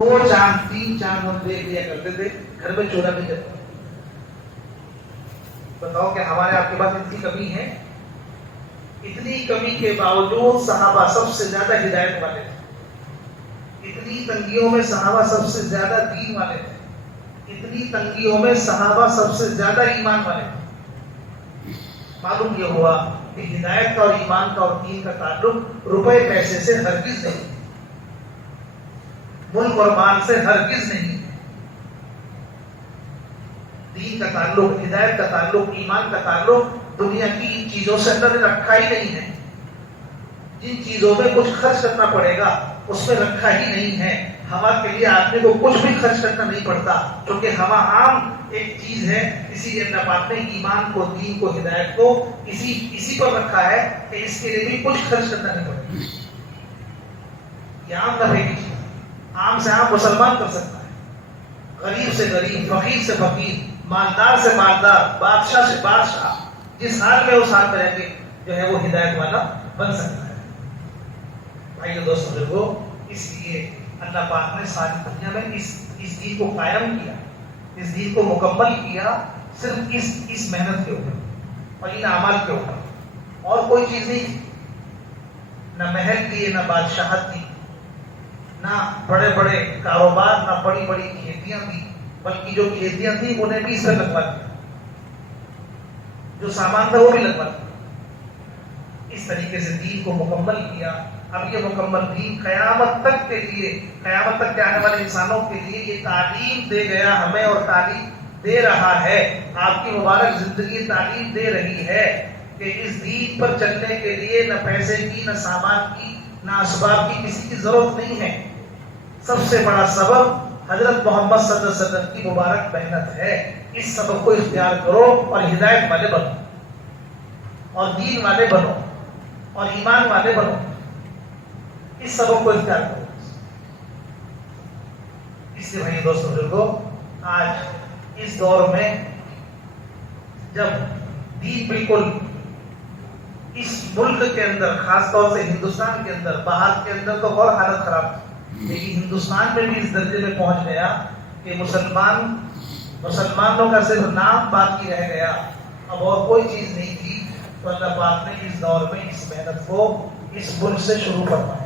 दो चांद तीन चांद हम देख लिया करते थे, घर में चूल्हा नहीं जलता। बताओ कि हमारे आपके पास इतनी कमी है? इतनी कमी के बावजूद सहाबा सबसे ज्यादा हिदायत वाले थे। इतनी तंगियों में सहाबा सबसे ज्यादा दीन वाले थे। इतनी तंगियों में सहाबा सबसे ज्यादा ईमान वाले थे। मालूम ये हुआ कि हिदायत का और ईमान का और दीन का ताल्लुक रुपए पैसे से हरगिज नहीं, मुल्क और माल से हरगिज नहीं। दीन का ताल्लुक, हिदायत का ताल्लुक, ईमान का ताल्लुक दुनिया की इन चीजों से अंदर रखा ही नहीं है। जिन चीजों में कुछ खर्च करना पड़ेगा उसमें रखा ही नहीं है। हवा के लिए आदमी को कुछ भी खर्च करना नहीं पड़ता, क्योंकि हवा आम एक चीज है। इसीलिए अल्लाह पाक ने ईमान को, दीन को, हिदायत को इसी पर रखा है कि इसके लिए भी कुछ खर्च करना नहीं पड़ेगा। ये आम नफे की चीज, आम से आम मुसलमान कर सकता है, गरीब से गरीब, फकीर से फकीर, मालदार से मालदार, बादशाह से बादशाह, जिस हाल में उस हाल में रहकर जो है वो हिदायत वाला बन सकता है। भाइयों दोस्तों बुजुर्गों, इसलिए अल्लाह पाक ने सारी दुनिया में इस दीन को कायम किया, इस दीन को मुकम्मल किया सिर्फ इस मेहनत के ऊपर और इन अमाल के ऊपर। और कोई चीज नहीं थी, न महल थी, न बादशाहत थी, ना बड़े बड़े कारोबार, ना बड़ी बड़ी खेतियां थी, बल्कि जो खेतियां थी उन्हें भी इससे लगवा दिया, जो सामान था वो भी लगवा दिया। इस तरीके से दीन को मुकम्मल किया। अब ये मुकम्मल दीन क़यामत तक के लिए, क़यामत तक के आने वाले इंसानों के लिए ये तालीम दे गया हमें, और तालीम दे रहा है। आपकी मुबारक जिंदगी तालीम दे रही है कि इस दीन पर चलने के लिए न पैसे की, न सामान की, न असबाब की किसी की जरूरत नहीं है। सबसे बड़ा सबब हजरत मोहम्मद सल्लल्लाहु अलैहि वसल्लम की मुबारक मेहनत है। इस सबब को इख्तियार करो और हिदायत वाले बनो, और दीन वाले बनो, और ईमान वाले बनो। इस सबब को इख्तियार करो। इसलिए भाई दोस्तों बुजुर्गों, आज इस दौर में जब दीन बिल्कुल इस मुल्क के अंदर, खासतौर से हिंदुस्तान के अंदर, बाहर के अंदर तो और हालत खराब थी, लेकिन हिंदुस्तान में भी इस दर्जे में पहुंच गया कि मुसलमानों का सिर्फ नाम बाकी रह गया, अब और कोई चीज नहीं थी। तो अल्लाह पाक ने इस दौर में इस मेहनत को इस मुल्क से शुरू करवाया।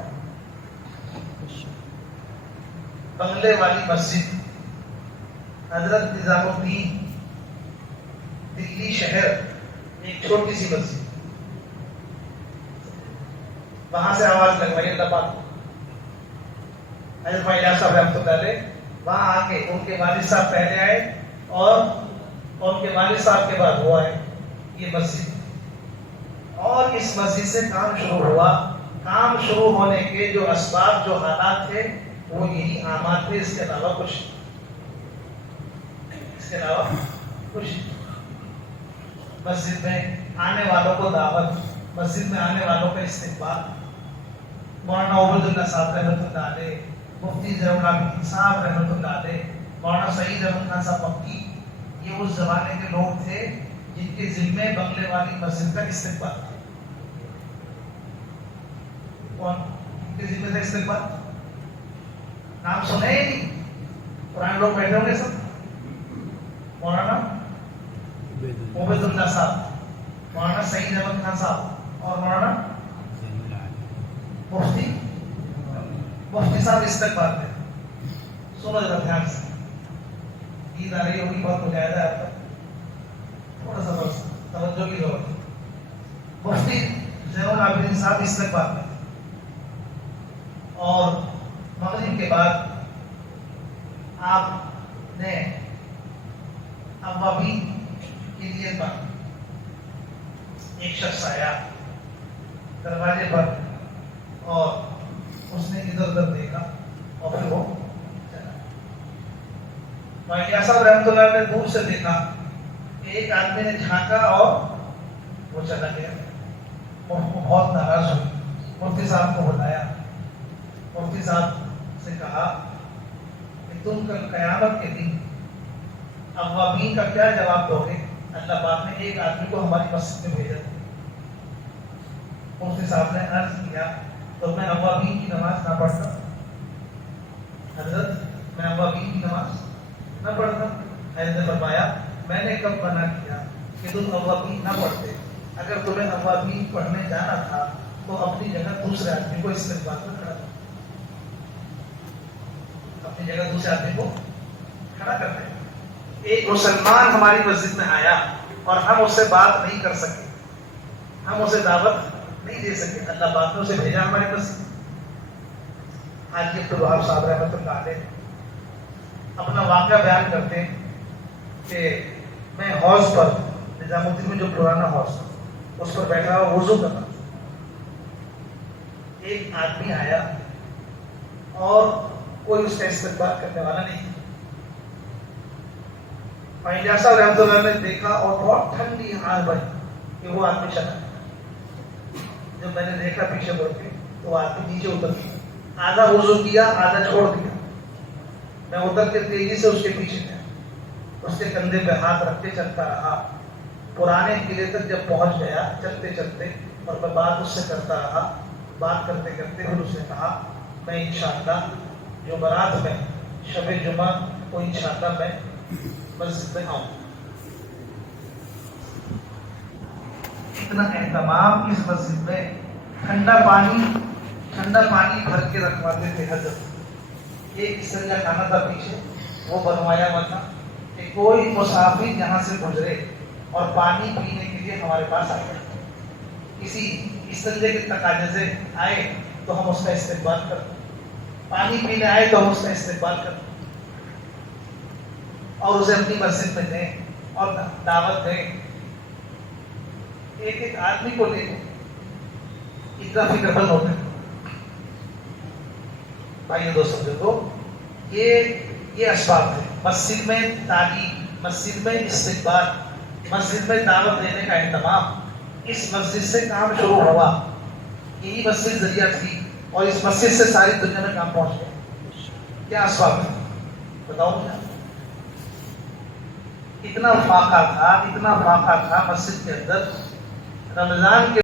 बंगले वाली मस्जिद, हजरत निजामुद्दीन, दिल्ली शहर, एक छोटी सी मस्जिद, वहां से आवाज लगवाई अल्लाह पाक। हजरत भाई साहब रहमतुल्लाह अलैह वहां आके, उनके वालिद साहब पहले आए और उनके वालिद साहब के बाद वो आए ये मस्जिद, और इस मस्जिद से काम शुरू हुआ। काम शुरू होने के जो असबाब, जो हालात थे, वो यही आमाद थे, इसके अलावा कुछ मस्जिद में आने वालों को दावत, मस्जिद में आने वालों का इस्तेमाल। मौलाना उबैदुल्लाह साहब रहमतुल्लाह अलैह, मुफ्ती ज़ैनुल आबिदीन साहब रहमतुल्लाह अलैह, मौलाना सईद अहमद खान साहब मक्की, ये उस जमाने के लोग थे जिनके जिम्मे बंगले वाली मस्जिद का इस्तेमाल था। कौन इनके जिम्मे था इस्तेमाल? नाम सुने ही नहीं, पुराने लोग बैठे होंगे सब। मौलाना उबैदुल्लाह साहब, मौलाना सईद अहमद खान साहब, और मौलाना मुफ्ती साहब इस्तेमाल थे। सुनो जरा ध्यान से, नींद आ रही होगी, बहुत मुजाहिदा है आपका, थोड़ा सा बस तवज्जो की जरूरत है। मुफ्ती ज़ैनुल आबिदीन साहब इस्तेमाल में, और मगरिब के बाद आपने अव्वाबीन की नियत पर एक शख्स आया दरवाजे पर, और उसने इधर उधर देखा और फिर वो चला। मौलाना साहब रहमतुल्लाह ने दूर से देखा, एक आदमी ने झांका और वो चला गया। वो बहुत नाराज हुई, मुफ्ती साहब को बुलाया। मुफ्ती साहब से कहा कि तुम कल क़यामत के दिन अव्वाबीन का क्या जवाब दोगे? अल्लाह पाक ने एक आदमी को हमारी मस्जिद में भेजा। मुफ्ती साहब ने अर्ज किया, तो मैं अव्वाबीन की नमाज ना पढ़ता? حضرت میں اوابین کی نماز نہ پڑھتا. حضرت نے فرمایا میں نے کب منع کیا کہ تم اوابین نہ پڑھتے؟ اگر تمہیں اوابین پڑھنے جانا تھا تو اپنی جگہ دوسرے آدمی کو استقبال میں کھڑا کر، اپنی جگہ دوسرے آدمی کو کھڑا کرتے. ایک مسلمان ہماری مسجد میں آیا اور ہم اس سے بات نہیں کر سکے، ہم اسے دعوت نہیں دے سکے. اللہ پاک نے اسے بھیجا ہماری مسجد. حاجی عبدالوہاب صاحب رحمۃ اللہ علیہ اپنا واقعہ بیان کرتے ہیں کہ میں حوض پر، نظام الدین میں جو پرانا حوض تھا اس پر بیٹھا ہوا وضو کر رہا. ایک آدمی آیا اور کوئی اس کا استقبال کرنے والا نہیں. پائنجا صاحب رحمۃ اللہ نے دیکھا اور بہت ٹھنڈی آنکھ بنی کہ وہ آدمی چلا. جب میں نے دیکھا پیچھے مڑ کے تو وہ آدمی نیچے اتر گیا. آدھا وضو کیا آدھا چھوڑ دیا. میں اتر کے تیزی سے اس کے پیچھے گیا، اس کے کندھے پہ ہاتھ رکھ کے چلتا رہا. پرانے قلعے تک جب پہنچ گیا چلتے چلتے، اور میں بات اس سے کرتا رہا. بات کرتے کرتے پھر اس نے کہا میں انشاءاللہ جمعرات میں شب جمعہ کو انشاءاللہ میں مسجد میں آؤں. اتنا اہتمام اس مسجد میں. ٹھنڈا پانی بھر کے رکھواتے تھے حضرت. ایک استنجا خانہ تھا پیچھے، وہ بنوایا ہوا تھا کہ کوئی مسافر یہاں سے گزرے اور پانی پینے کے لیے ہمارے پاس آئے، کسی استنجے کے تقاضے سے آئے تو ہم اس کا استقبال کرتے، پانی پینے آئے تو ہم اس کا استقبال کرتے اور اسے اپنی مسجد میں دیں اور دعوت دیں. ایک ایک آدمی کو لے اتنا فکر مند ہوتے ہیں. بھائی دوستوں دیکھو، یہ اسباب تھے. مسجد میں تعلیم، مسجد میں استقبال، مسجد میں دعوت دینے کا اہتمام. اس مسجد سے کام شروع ہوا. یہی مسجد ذریعہ تھی اور اس مسجد سے ساری دنیا میں کام پہنچ گیا. کیا اسباب تھے بتاؤ مجھے. اتنا فاقہ تھا مسجد کے اندر. رمضان کے